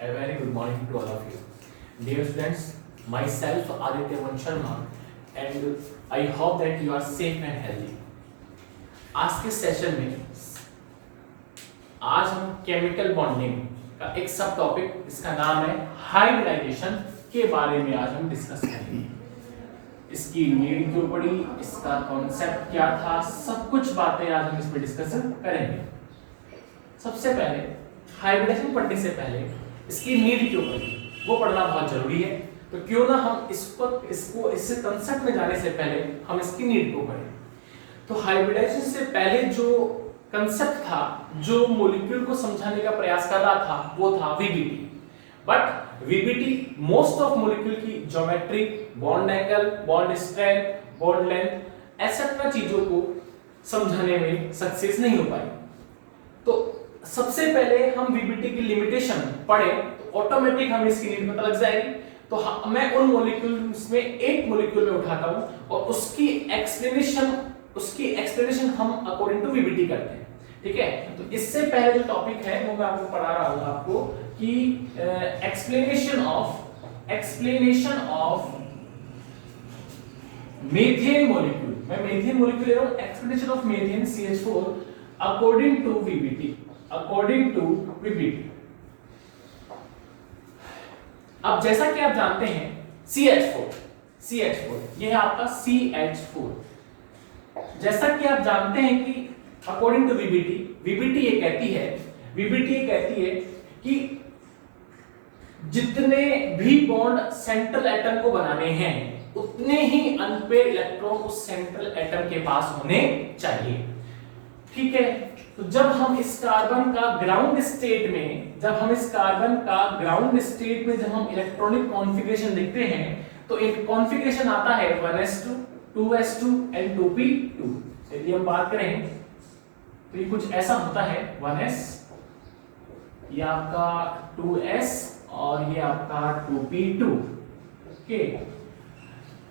A very good morning to all of you. Dear students, myself Aditya Man Sharma and I hope that you are safe and healthy. आज के session में आज हम chemical bonding का एक सब topic इसका नाम है हाइब्रिडाइजेशन के बारे में आज हम डिस्कस करेंगे। इसकी नीड क्यों पड़ी, इसका कॉन्सेप्ट क्या था, सब कुछ बातें आज हम इसमें डिस्कशन करेंगे। सबसे पहले हाइब्रिडाइजेशन पढ़ने से पहले इसकी नीड क्यों पड़ी वो पढ़ना बहुत जरूरी है। तो क्यों ना हम इस कंसेप्ट में जाने से पहले हम इसकी नीड को पढ़ें। तो हाइब्रिडाइजेशन से पहले जो कंसेप्ट था, जो मॉलिक्यूल को समझाने का प्रयास कर रहा था, वो था VBT. But VBT most of molecule की geometry, bond angle, bond strength, bond length etcetera चीजों को समझाने में सक्सेस नहीं हो पाई। तो सबसे पहले हम वीबीटी की लिमिटेशन पढ़े तो ऑटोमेटिक हमें इसकी नीड पता लग जाएगी। तो मैं उन मॉलिक्यूल्स में एक मॉलिक्यूल में उठाता हूं और उसकी एक्सप्लेनेशन हम अकॉर्डिंग टू वीबीटी करते हैं। ठीक है, तो इससे पहले जो टॉपिक है वो मैं आपको पढ़ा रहा हूं आपको कि एक्सप्लेनेशन ऑफ मीथेन मॉलिक्यूल। मैं मीथेन मॉलिक्यूल ले रहा हूं, explanation of methane CH4 according to VBT. अब जैसा कि आप जानते हैं CH4 ये है आपका CH4। जैसा कि आप जानते हैं कि अकॉर्डिंग टू वीबीटी ये कहती है कि जितने भी बॉन्ड सेंट्रल एटम को बनाने हैं उतने ही अनपेयर्ड इलेक्ट्रॉन उस सेंट्रल एटम के पास होने चाहिए। ठीक है, तो जब हम इस कार्बन का ग्राउंड स्टेट में जब हम इलेक्ट्रॉनिक कॉन्फ़िगरेशन देखते हैं तो एक कॉन्फ़िगरेशन आता है 1s2 2s2 and 2p2। यदि हम बात करें तो ये कुछ ऐसा होता है 1s, ये आपका 2s और ये आपका 2p2। ओके,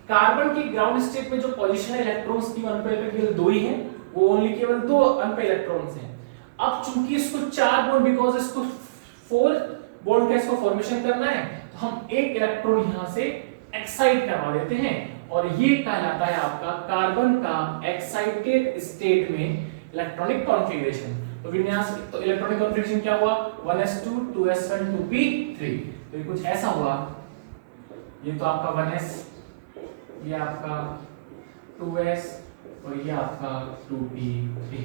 कार्बन की ग्राउंड स्टेट में जो पोजीशन है इलेक्ट्रॉन्स की अनपेयर्ड केवल दो ही हैं, वो ओनली केवल दो अनपेयर्ड इलेक्ट्रॉन्स हैं। अब चूंकि इसको 4 बॉन्ड बिकॉज़ इसको 4 बॉन्ड का इसको फॉर्मेशन करना है तो हम एक इलेक्ट्रॉन यहां से एक्साइट करवा देते हैं और ये कहलाता है आपका कार्बन का एक्साइटेड स्टेट में इलेक्ट्रॉनिक कॉन्फ़िगरेशन। तो विन्यास तो इलेक्ट्रॉनिक कॉन्फ़िगरेशन क्या हुआ 1s2 2s1 2p3। तो ये कुछ ऐसा हुआ, ये तो आपका 1s, ये आपका 2s और ये आपका 2p3।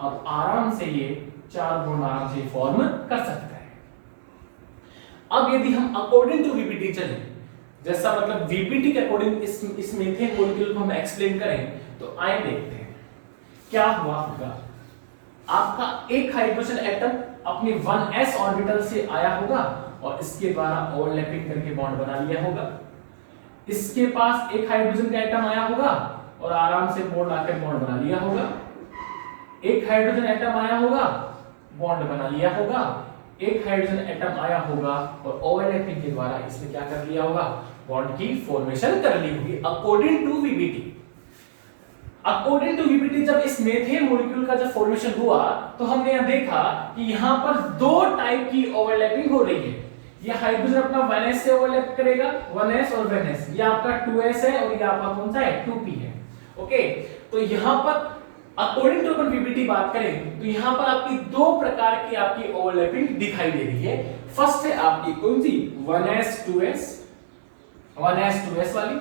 अब आराम से ये 4 बॉन्ड आराम से फॉर्म कर सकता है। अब यदि हम अकॉर्डिंग टू वीबीटी चलें, जैसा मतलब वीबीटी के अकॉर्डिंग इस मीथेन मॉलिक्यूल को हम एक्सप्लेन करें तो आइए देखते हैं क्या हुआ होगा। आपका एक हाइड्रोजन एटम अपनी 1s ऑर्बिटल से आया होगा और इसके द्वारा ओवरलैपिंग करके बॉन्ड बना लिया होगा। इसके पास एक हाइड्रोजन का एटम आया होगा और आराम से बॉन्ड आकर बॉन्ड बना लिया होगा। एक हाइड्रोजन एटम आया होगा, बॉन्ड बना लिया होगा। एक हाइड्रोजन एटम आया होगा और ओवरलैपिंग के द्वारा इसने क्या कर लिया होगा, बॉन्ड की फॉर्मेशन कर ली होगी अकॉर्डिंग टू वीबीटी। जब इस मीथेन मॉलिक्यूल का जब फॉर्मेशन हुआ तो हमने यहां देखा कि यहां पर दो टाइप की ओवरलैपिंग हो रही है। ये हाइड्रोजन अपना 1s से ओवरलैप करेगा, 1s और 1s, ये आपका 2s है और ये आपका कौन सा है 2p है। ओके, तो यहां पर अकॉर्डिंग टू अपन वीबीटी बात करें तो यहां पर आपकी दो प्रकार की आपकी ओवरलैपिंग दिखाई दे रही है। फर्स्ट है आपकी कौन सी 1s 2s वाली,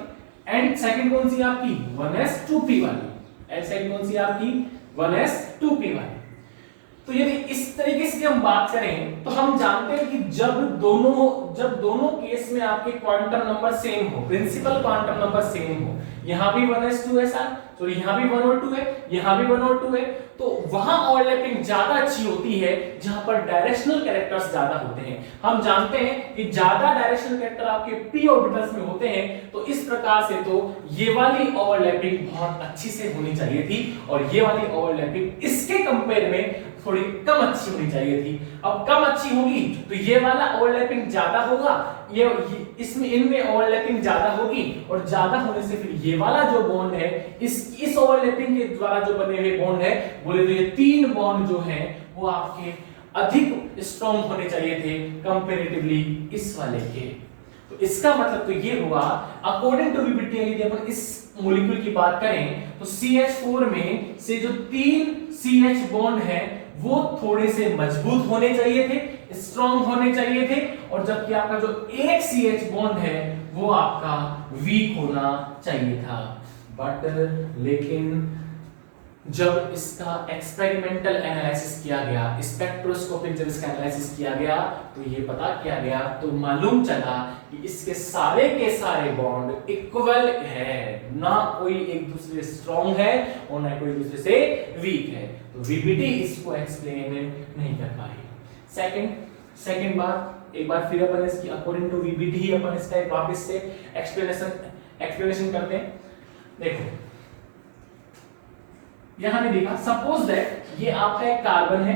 एंड सेकंड कौन सी आपकी 1s 2p वाली, एंड सेकंड कौन सी आपकी 1s 2p वाली। तो यदि इस तरीके से हम बात करें तो हम जानते हैं कि जब दोनों केस में आपके क्वांटम नंबर सेम हो, प्रिंसिपल क्वांटम नंबर सेम हो, यहां भी 1s 2s तो यहां भी 1 और 2 है, यहां भी 1 और 2 है, तो वहां ओवरलैपिंग ज्यादा अच्छी होती है जहां पर डायरेक्शनल कैरेक्टर्स ज्यादा होते हैं। हम जानते हैं कि ज्यादा डायरेक्शनल कैरेक्टर आपके p ऑर्बिटल्स में होते हैं, तो इस प्रकार से तो ये वाली ओवरलैपिंग बहुत अच्छी से होनी चाहिए थी और ये वाली ओवरलैपिंग इसके कंपेयर में थोड़ी कम अच्छी होनी चाहिए थी। अब कम अच्छी होगी तो ये वाला ओवरलैपिंग ज्यादा होगा, ये इसमें इनमें ओवरलैपिंग ज्यादा होगी और ज्यादा होने से फिर ये वाला जो बॉन्ड है इस ओवरलैपिंग के द्वारा जो बने हुए बॉन्ड है, बोले तो ये 3 बॉन्ड जो हैं वो आपके अधिक स्ट्रॉन्ग होने चाहिए थे कंपैरेटिवली इस वाले के। तो इसका मतलब तो ये हुआ अकॉर्डिंग टू वीबीटी यदि अपन इस मॉलिक्यूल की बात करें तो CH4 में से जो 3 CH बॉन्ड है वो थोड़े से मजबूत होने चाहिए थे, स्ट्रॉन्ग होने चाहिए थे, और जबकि आपका जो एक CH बॉन्ड है वो आपका वीक होना चाहिए था। बट लेकिन जब इसका एक्सपेरिमेंटल एनालिसिस किया गया, स्पेक्ट्रोस्कोपिक जब इसका एनालिसिस किया गया तो ये पता किया गया, तो मालूम चला कि इसके सारे के सारे बॉन्ड इक्वल है, ना कोई एक दूसरे से स्ट्रॉन्ग है और ना कोई दूसरे से वीक है। तो वीबीटी इसको एक्सप्लेन नहीं कर पाई। सेकंड बात, एक बार फिर अपन इसकी अकॉर्डिंग टू वीबीटी ही अपन इसका एक वापस से एक्सप्लेनेशन करते हैं। देखो यहां ने देखा, सपोज दैट ये आपका एक कार्बन है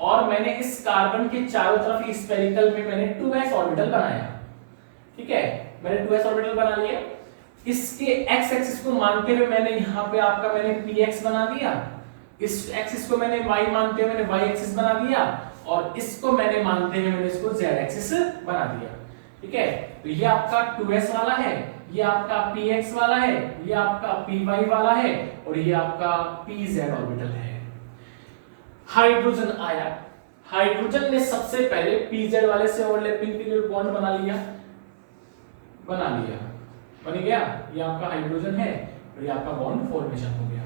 और मैंने इस कार्बन के चारों तरफ स्फेरिकल में मैंने 2s ऑर्बिटल बनाया, ठीक है, मैंने 2s ऑर्बिटल बना लिया। इसके x एक्सिस को मानते हुए मैंने यहाँ पे आपका मैंने px बना दिया, इस एक्सिस को मैंने y मानते हुए मैंने y एक्सिस बना दिया, और इसको मैंने मानते हुए मैंने इसको z एक्सिस बना दिया, ठीक है। तो ये आपका 2s वाला है, ये आपका px वाला है, ये आपका py वाला है, और ये आपका pz ऑर्बिटल है। हाइड्रोजन आया, हाइड्रोजन ने सबसे पहले pz वाले से ओवरलैपिंग के लिए बॉन्ड बना लिया, बन गया, ये आपका हाइड्रोजन है और ये आपका बॉन्ड फॉर्मेशन हो गया।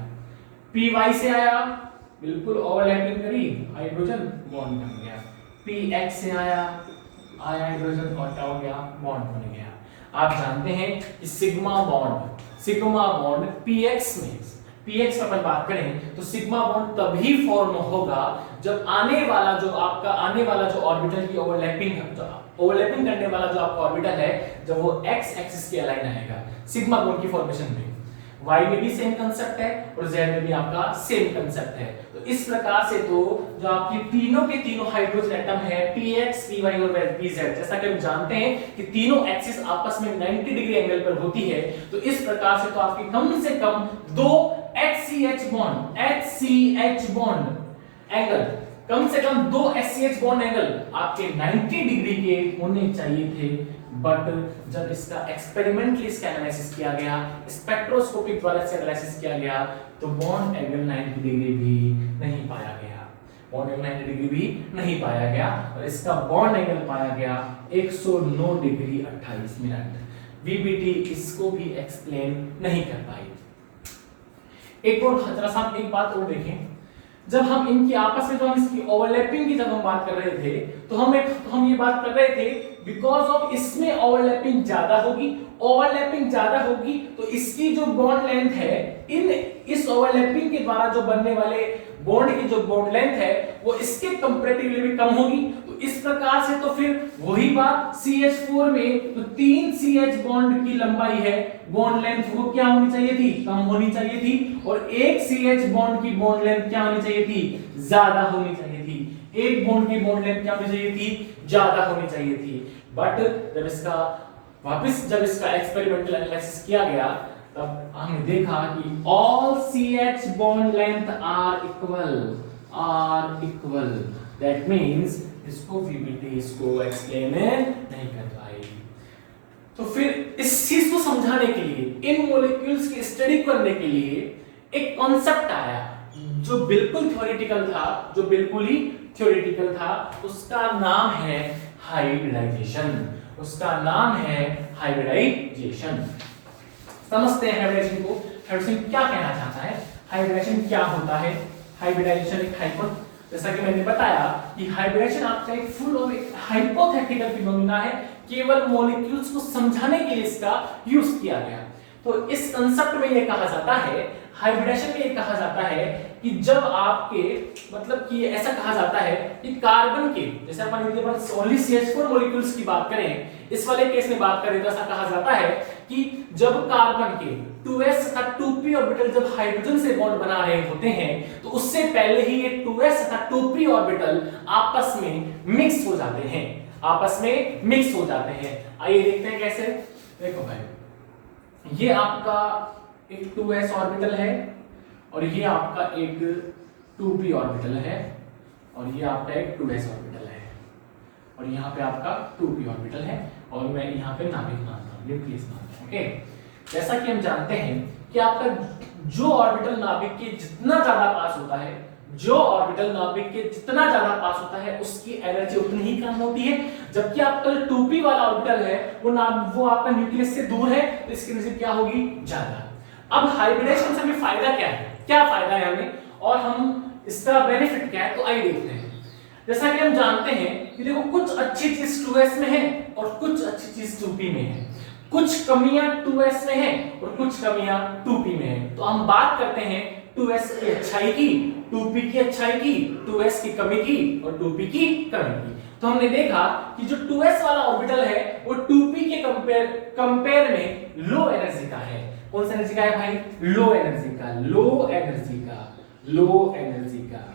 py से आया, बिल्कुल ओवरलैपिंग करी, हाइड्रोजन बॉन्ड बन गया। px से आया हाइड्रोजन और क्या हो गया, बॉन्ड बन गया। आप जानते हैं कि सिग्मा बॉन्ड px में अपन बात करें तो सिग्मा बॉन्ड तभी फॉर्म होगा जब आने वाला जो ऑर्बिटल की ओवरलैपिंग करने वाला जो आपका ऑर्बिटल है, जब वो x एक्सिस के अलाइन आएगा सिग्मा बॉन्ड की फॉर्मेशन में। y में भी सेम कंसेप्ट है और z में भी आपका सेम कंसेप्ट है। तो इस प्रकार से तो जो आपकी तीनों के तीनों हाइड्रोजन एटम है px, py और pz, जैसा कि हम जानते हैं कि तीनों एक्सिस आपस में 90 डिग्री एंगल पर होती है, तो इस प्रकार से तो आपकी कम से कम दो HCH बॉन्ड एंगल, कम से कम दो HCH बॉन्ड एंगल आपके 90 डिग्री के होने चाहिए थे। बट जब इसका एक्सपेरिमेंटली इसका एनालिसिस किया गया, स्पेक्ट्रोस्कोपिक द्वारा से एनालिसिस किया गया, तो बॉन्ड एंगल 90 डिग्री भी नहीं पाया गया, और इसका बॉन्ड एंगल पाया गया 109 डिग्री 28 मिनट। वीबीटी इसको भी एक्सप्लेन नहीं कर पाई। एक बात और देखें, जब हम इनकी आपस में जो हम इसकी ओवरलैपिंग की जब हम बात कर रहे थे तो हम ये बात कर रहे थे बिकॉज ऑफ इसमें ओवरलैपिंग ज्यादा होगी तो इसकी जो बॉन्ड लेंथ है इस ओवरलैपिंग के द्वारा जो बनने वाले बॉन्ड की जो बॉन्ड लेंथ है वो इसके कंपैरेटिवली भी कम होगी। तो इस प्रकार से तो फिर वही बात CH4 में तो 3 CH बॉन्ड की लंबाई है, बॉन्ड लेंथ वो क्या होनी चाहिए थी, कम होनी चाहिए थी, और एक CH बॉन्ड की बॉन्ड लेंथ क्या होनी चाहिए थी, ज्यादा होनी चाहिए थी। एक बॉन्ड की बॉन्ड लेंथ क्या होनी चाहिए थी, ज्यादा होनी चाहिए थी। बट जब इसका एक्सपेरिमेंटल एनालिसिस किया गया तब हमने देखा कि all CH bond length are equal, that means इसको वीबीटी इसको एक्सप्लेन नहीं कर पाई। तो फिर इस चीज को समझाने के लिए, इन मॉलिक्यूल्स की स्टडी करने के लिए एक कॉन्सेप्ट आया जो बिल्कुल थ्योरेटिकल था, उसका नाम है हाइब्रिडाइजेशन। समझते हैं हाइब्रिडाइजेशन को। हाइब्रिडाइजेशन क्या कहना चाहता है, हाइब्रिडाइजेशन क्या होता है। हाइब्रिडाइजेशन एक जैसा कि मैंने बताया कि हाइब्रिडेशन आपका एक फुल और एक हाइपोथेटिकल फिनोमेना है, केवल मॉलिक्यूल्स को समझाने के लिए इसका यूज किया गया। तो इस कंसेप्ट में ये कहा जाता है, हाइब्रिडेशन में ये कहा जाता है कि जब आपके मतलब कि ऐसा कहा जाता है कि कार्बन के, जैसे अपन यदि अपन ओनली CH4 मॉलिक्यूल्स की बात करें, इस वाले केस में बात करें तो ऐसा कहा जाता है कि जब कार्बन के 2s तथा 2p ऑर्बिटल जब हाइड्रोजन से बॉन्ड बना रहे होते हैं तो उससे पहले ही ये 2s तथा 2p ऑर्बिटल आपस में मिक्स हो जाते हैं, आइए देखते हैं कैसे। देखो भाई, ये आपका एक 2s ऑर्बिटल है और ये आपका एक 2p ऑर्बिटल है, और ये आपका एक 2s ऑर्बिटल है और यहाँ पे आपका 2p ऑर्बिटल है और मैं यहाँ पे नाभिक मानता हूँ, न्यूक्लियस मानता हूँ। ओके, जैसा कि हम जानते हैं कि आपका जो ऑर्बिटल नाभिक के जितना ज्यादा पास होता है, जो ऑर्बिटल नाभिक के जितना ज्यादा पास होता है उसकी एनर्जी उतनी ही कम होती है, जबकि आपका 2p वाला ऑर्बिटल है वो आपका न्यूक्लियस से दूर है तो इसकी एनर्जी क्या होगी, ज्यादा। अब हाइब्रिडेशन से हमें फायदा क्या है, क्या फायदा है हमें और हम इसका बेनिफिट क्या है, तो आइए देखते हैं। जैसा कि हम जानते हैं कि देखो कुछ अच्छी चीज 2s में है और कुछ अच्छी चीज 2p में है, कुछ कमियां 2s में है और कुछ कमियां 2p में है। तो हम बात करते हैं 2s की अच्छाई की, 2p की अच्छाई की, 2s की कमी की और 2p की कमी की। तो हमने देखा कि जो 2s वाला ऑर्बिटल है वो 2p के कंपेयर में लो एनर्जी का है। कौन सा एनर्जी का है भाई, लो एनर्जी का, लो एनर्जी का, लो एनर्जी का।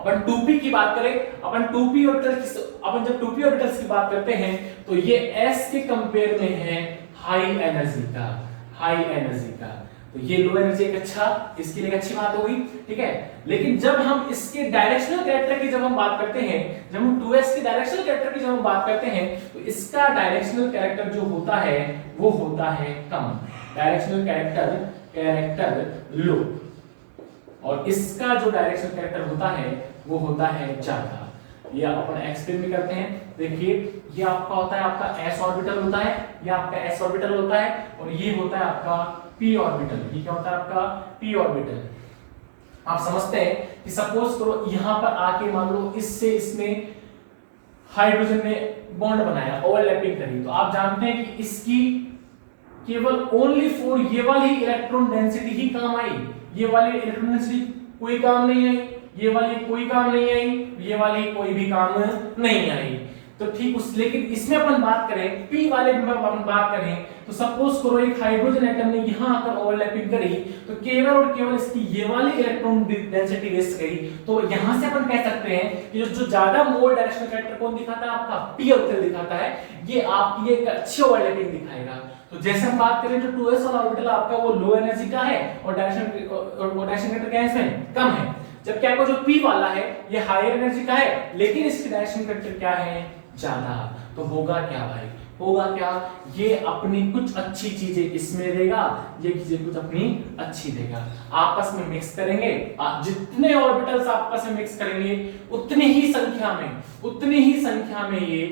अपन 2p की बात करें, अपन 2p ऑर्बिटल्स की बात करते हैं तो ये s के कंपेयर में है हाई एनर्जी का, हाई एनर्जी का। तो ये लो एनर्जी एक अच्छा, इसके लिए अच्छी बात होगी, ठीक है। लेकिन जब हम इसके डायरेक्शनल कैरेक्टर की जब हम बात करते हैं, जब हम 2s के डायरेक्शनल कैरेक्टर की जब हम बात करते हैं तो इसका डायरेक्शनल कैरेक्टर जो होता है वो होता है कम, डायरेक्शनल कैरेक्टर लो, और इसका जो डायरेक्शनल कैरेक्टर होता है वो होता है ज्यादा। ये अपन एक्सप्लेन भी करते हैं। देखिए ये आपका होता है, आपका s ऑर्बिटल होता है, ये आपका s ऑर्बिटल होता है और ये होता है आपका p ऑर्बिटल। ये क्या होता है आपका p ऑर्बिटल। आप समझते हैं कि सपोज करो यहां पर आके मान लो इससे इसमें हाइड्रोजन ने बॉन्ड बनाया, ओवरलैपिंग करी, तो आप जानते हैं कि इसकी केवल ओनली फॉर ये वाली इलेक्ट्रॉन डेंसिटी ही काम आई, ये वाली इलेक्ट्रॉन डेंसिटी कोई काम नहीं आई, ये वाली कोई काम नहीं आई, ये वाली कोई भी काम नहीं आई। तो ठीक उस, लेकिन इसमें अपन बात करें p वाले में अपन बात करें तो सपोज करो एक हाइड्रोजन एटम ने यहां आकर ओवरलैपिंग करी तो केवल और केवल इसकी ये वाली इलेक्ट्रॉन डेंसिटी वेस्ट गई। तो यहां से अपन कह सकते हैं कि जो ज्यादा मोल डायरेक्शनल कैरेक्टर कौन दिखाता है, आपका p ऑर्बिटल दिखाता है, ये आपकी एक अच्छी ओवरलैपिंग दिखाएगा। तो जैसे हम बात करें जो 2s वाला ऑर्बिटल आपका वो लो एनर्जी का है और डायरेक्शनल कैरेक्टर क्या है इसमें, कम है, जबकि आपका जो p वाला है ये हायर एनर्जी का है लेकिन इसकी डायरेक्शनल कैरेक्टर क्या है, ज्यादा। तो होगा क्या भाई, होगा क्या, ये अपनी कुछ अच्छी चीजें इसमें देगा, ये चीजें कुछ अपनी अच्छी देगा, आपस में मिक्स करेंगे। जितने ऑर्बिटल्स आपस में मिक्स करेंगे उतनी ही संख्या में ये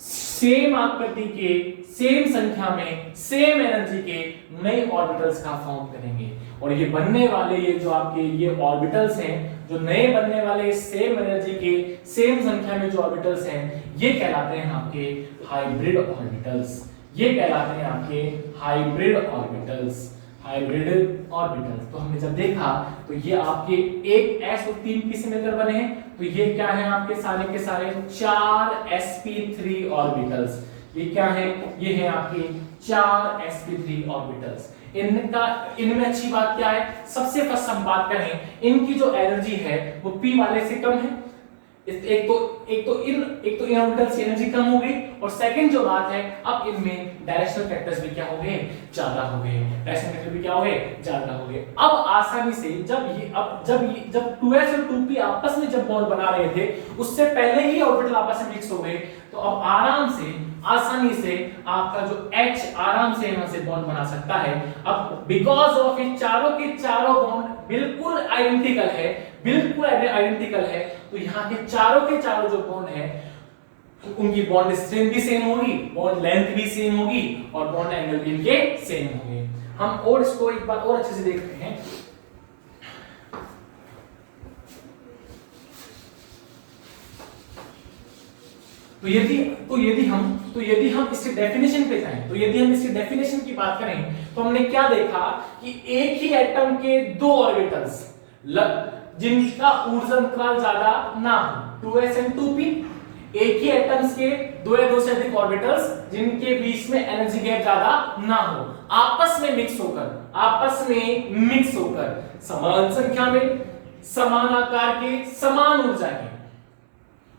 सेम आकृति के, सेम संख्या में, सेम एनर्जी के नए ऑर्बिटल्स का फॉर्म करेंगे। और ये बनने वाले ये जो आपके ये ऑर्बिटल्स हैं, जो नए बनने वाले सेम एनर्जी के, सेम संख्या में जो ऑर्बिटल्स हैं, ये कहलाते हैं आपके हाइब्रिड ऑर्बिटल्स। ये कहलाते हैं आपके हाइब्रिड ऑर्बिटल्स, हाइब्रिड ऑर्बिटल्स। तो हमने जब देखा तो ये आपके एक s और 3p से मिलकर बने हैं, तो ये क्या है आपके सारे के सारे 4 sp3 ऑर्बिटल्स। ये क्या है, ये है आपके 4 sp3 ऑर्बिटल्स। इनमें अच्छी बात क्या है, सबसे फर्स्ट हम बात करें इनकी जो एनर्जी है वो p वाले से कम है। एक तो इन ऑर्बिटल्स की एनर्जी कम हो गई और सेकंड जो बात है अब इनमें डायरेक्शनल कैरेक्टर्स भी क्या हो गए, ज्यादा हो गए, डायरेक्शनल कैरेक्टर भी क्या हो गए, ज्यादा हो गए। अब आसानी से जब 2s और 2p आपस में जब बॉन्ड बना रहे थे उससे पहले ही ऑर्बिटल आपस में मिक्स हो गए, तो अब आराम से आसानी से आपका जो H आराम से यहां से बॉन्ड बना सकता है। अब बिकॉज ऑफ इन चारों के चारों बॉन्ड बिल्कुल आइडेंटिकल है, बिल्कुल आइडेंटिकल है, तो यहाँ के चारों जो बॉन्ड है उनकी बॉन्ड स्ट्रेंथ भी सेम होगी, बॉन्ड लेंथ भी सेम होगी और बॉन्ड एंगल भी इनके सेम होंगे। हम और इसको एक बार और अच्छे से देखते हैं। तो यदि हम इसके डेफिनेशन पे जाएं, तो यदि हम इसके डेफिनेशन की बात करें तो हमने क्या देखा कि एक ही एटम के दो ऑर्बिटल्स जिनका ऊर्जा अंतराल ज्यादा ना हो, 2s and 2p, एक ही एटम्स के दो या दो से अधिक ऑर्बिटल्स जिनके बीच में एनर्जी गैप ज्यादा ना हो, आपस में मिक्स होकर समान संख्या में, समान आकार के, समान ऊर्जा के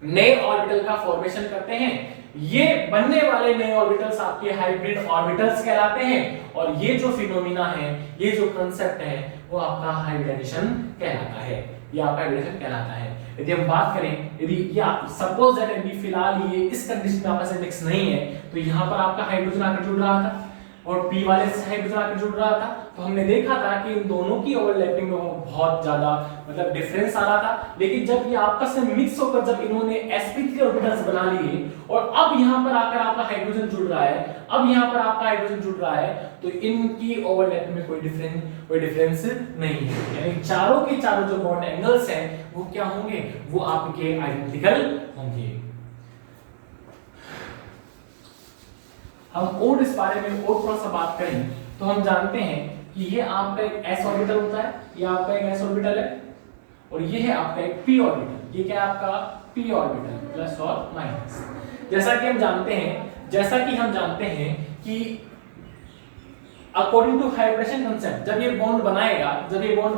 नए ऑर्बिटल का फॉर्मेशन करते हैं। ये बनने वाले नए ऑर्बिटल्स आपके हाइब्रिड ऑर्बिटल्स कहलाते हैं और ये जो फिनोमिना है, ये जो कांसेप्ट है वो आपका हाइब्रिडाइजेशन कहलाता है। ये आपका हाइब्रिडेशन कहलाता है। यदि हम बात करें, यदि या सपोज दैट यदि फिलहाल ये इस कंडीशन में आपस में मिक्स नहीं है, तो यहाँ पर आपका हाइड्रोजन आकर जुड़ रहा था और पी वाले से हाइड्रोजन आकर जुड़ रहा था, तो हमने देखा था कि इन दोनों की ओवरलैपिंग में बहुत ज्यादा मतलब डिफरेंस आ रहा था। लेकिन जब ये आपस में मिक्स होकर जब इन्होंने sp3 ऑर्बिटल्स बना लिए और अब यहाँ पर आकर आपका हाइड्रोजन जुड़ रहा है, अब यहाँ पर आपका हाइड्रोजन जुड़ रहा है, तो इनकी ओवरलैपिंग में कोई डिफरेंस नहीं है। यानी चारों के चारों जो बॉन्ड एंगल्स हैं वो क्या होंगे, वो आपके आइडेंटिकल होंगे। हम और इस बारे में और थोड़ा सा बात करें तो हम जानते हैं कि ये आपका एक s ऑर्बिटल होता है, ये आपका एक s ऑर्बिटल है और ये है आपका एक p ऑर्बिटल। ये क्या है आपका p ऑर्बिटल, प्लस और माइनस। जैसा कि हम जानते हैं कि अकॉर्डिंग टू हाइब्रिडेशन कांसेप्ट जब ये बॉन्ड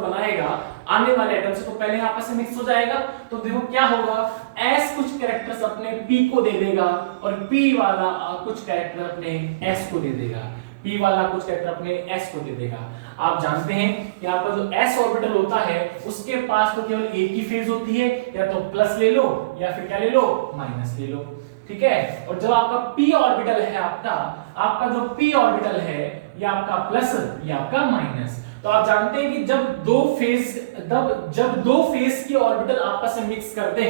बनाएगा आने वाले एटम से, तो पहले आपस में मिक्स हो जाएगा। तो देखो क्या होगा, S कुछ कैरेक्टर्स अपने P को दे देगा और P वाला कुछ कैरेक्टर अपने S को दे देगा, P वाला कुछ कैरेक्टर अपने S को दे देगा। आप जानते हैं कि आपका जो S ऑर्बिटल होता है उसके पास तो केवल एक ही फेज होती है, या तो प्लस ले लो या फिर क्या ले लो, माइनस ले लो, ठीक है। और जब आपका P ऑर्बिटल है, आपका जो P ऑर्बिटल है ये आपका प्लस, ये आपका माइनस। तो आप जानते हैं कि जब दो फेस की ऑर्बिटल आपस में मिक्स करते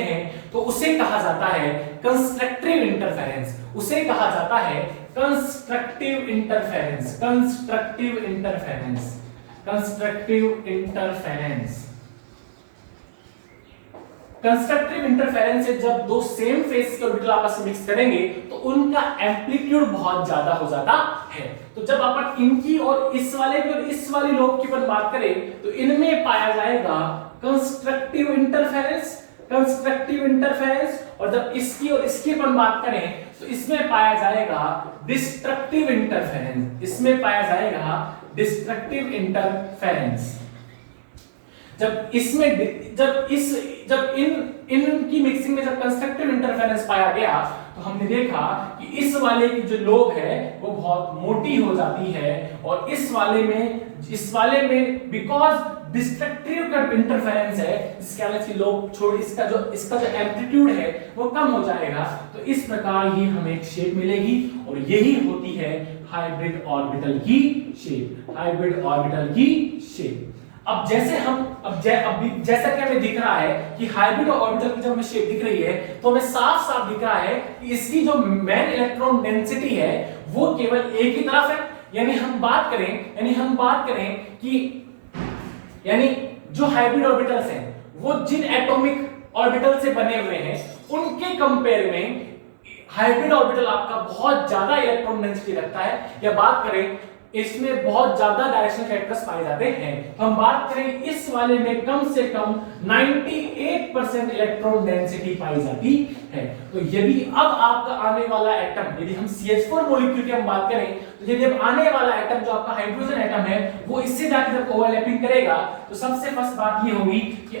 हैं, तो उसे कहा जाता है कंस्ट्रक्टिव इंटरफेरेंस से जब दो सेम फेस के ऑर्बिटल आपस में मिक्स करेंगे तो उनका एम्पलीट्यूड बहुत ज्यादा हो जाता है। तो जब अपन इनकी और इस वाले की और इस वाली लोब की बात करें तो इनमें पाया जाएगा कंस्ट्रक्टिव इंटरफेरेंस, और जब इसकी और इसकी अपन बात करें तो इसमें पाया जाएगा डिस्ट्रक्टिव इंटरफेरेंस। जब इनकी मिक्सिंग में जब कंस्ट्रक्टिव इंटरफेरेंस पाया गया तो हमने देखा कि इस वाले की जो लोब है वो बहुत मोटी हो जाती है और इस वाले में बिकॉज डिस्ट्रक्टिव इंटरफेरेंस है, इसके वजह से लोब छोड़ इसका जो एम्पलीट्यूड है वो कम हो जाएगा। तो इस प्रकार ये हमें एक शेप मिलेगी और यही होती है हाइब्रिड ऑर्बिटल की शेप। अब जैसा कि हमें दिख रहा है कि हाइब्रिड ऑर्बिटल की जब हमें शेप दिख रही है तो हमें साफ दिख रहा है कि इसकी जो मेन इलेक्ट्रॉन डेंसिटी है वो केवल एक ही तरफ है। यानी हम बात करें कि जो हाइब्रिड ऑर्बिटल्स हैं वो जिन एटॉमिक ऑर्बिटल से बने हुए हैं उनके कंपेयर में हाइब्रिड ऑर्बिटल आपका बहुत ज्यादा इलेक्ट्रॉन डेंसिटी रखता है, या बात करें इसमें बहुत ज्यादा डायरेक्शनल कैरेक्टर्स पाए जाते हैं। तो हम बात करें इस वाले में कम से कम 98% इलेक्ट्रॉन डेंसिटी पाई जाती है। तो यदि अब आपका आने वाला एटम, यदि हम CH4 मॉलिक्यूल की हम बात करें तो यदि अब आने वाला एटम जो आपका हाइड्रोजन एटम है वो इससे जाकर जब ओवरलैपिंग करेगा तो सबसे फर्स्ट बात ये होगी कि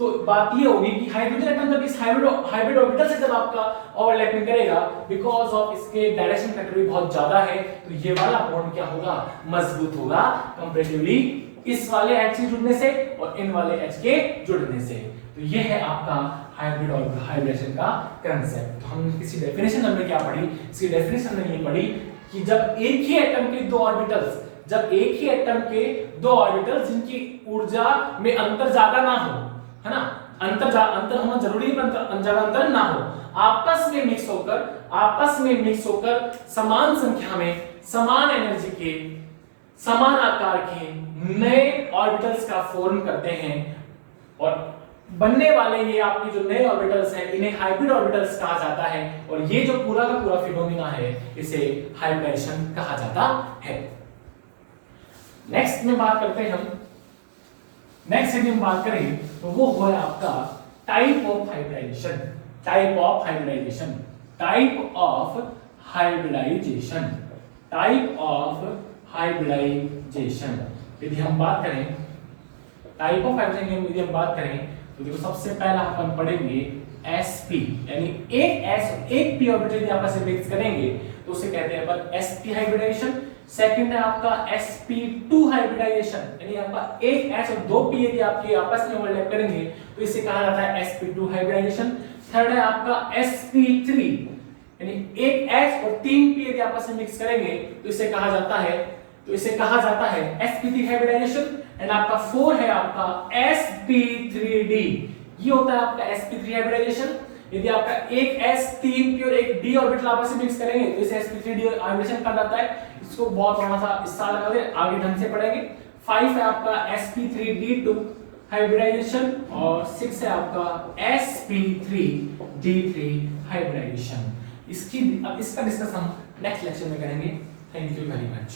बात ये होगी कि हाइड्रोजन एटम जब इस हाइब्रिड ऑर्बिटल से जब आपका ओवरलैपिंग करेगा, बिकॉज ऑफ इसके डायरेक्शन फैक्टर भी बहुत ज्यादा है, तो ये वाला बॉन्ड क्या होगा, मजबूत होगा कंपैरेटिवली इस वाले H के जुड़ने से और इन वाले H के जुड़ने से। तो ये है आपका हाइब्रिड और हाइब्रिडेशन का कांसेप्ट। तो हम किसी डेफिनेशन हमने क्या पढ़ी, इसकी डेफिनेशन में ये पढ़ी कि जब एक ही एटम के दो ऑर्बिटल्स जिनकी ऊर्जा में अंतर ज्यादा ना हो, है ना, अंतर होना जरूरी है, अंतर ना हो, आपस में मिक्स होकर समान संख्या में समान एनर्जी के समान आकार के नए ऑर्बिटल्स का फॉर्म करते हैं और बनने वाले ये आपके जो नए ऑर्बिटल्स हैं इन्हें हाइब्रिड ऑर्बिटल्स कहा जाता है। और ये जो पूरा का पूरा फिनोमेना है इसे हाइब्रिडेशन कहा जाता है। नेक्स्ट में बात करते हैं हम, नेक्स्ट यदि हम बात करें तो वो है आपका टाइप ऑफ हाइब्रिडाइजेशन। यदि हम बात करें टाइप ऑफ हाइब्रिडाइजेशन, यदि हम बात करें तो देखो सबसे पहला अपन पढ़ेंगे sp, यानी एक p ऑर्बिटल यदि आपस में मिक्स करेंगे तो उसे कहते हैं अपन sp हाइब्रिडाइजेशन। सेकंड है आपका sp2 हाइब्रिडाइजेशन, यानी आपका एक S और दो P यदि आपके आपस में ओवरलैप करेंगे तो इसे कहा जाता है sp2 हाइब्रिडाइजेशन। थर्ड है आपका sp3, यानी एक S और तीन P यदि आपस में मिक्स करेंगे तो इसे कहा जाता है sp3 हाइब्रिडाइजेशन। एंड आपका फोर है आपका sp3d, ये होता है आपका sp3 हाइब्रिडाइजेशन। यदि आपका एक S, तीन P और एक D ऑर्बिटल आपस में मिक्स करेंगे तो इसे sp3d हाइब्रिडेशन कहा जाता है। इसको बहुत थोड़ा सा हिस्सा लगा दे, आगे ढंग से पढ़ेंगे। 5 है आपका sp3d2 हाइब्रिडाइजेशन और 6 है आपका sp3d3 हाइब्रिडाइजेशन। इसका डिस्कस हम नेक्स्ट लेक्चर में करेंगे। Thank you very much.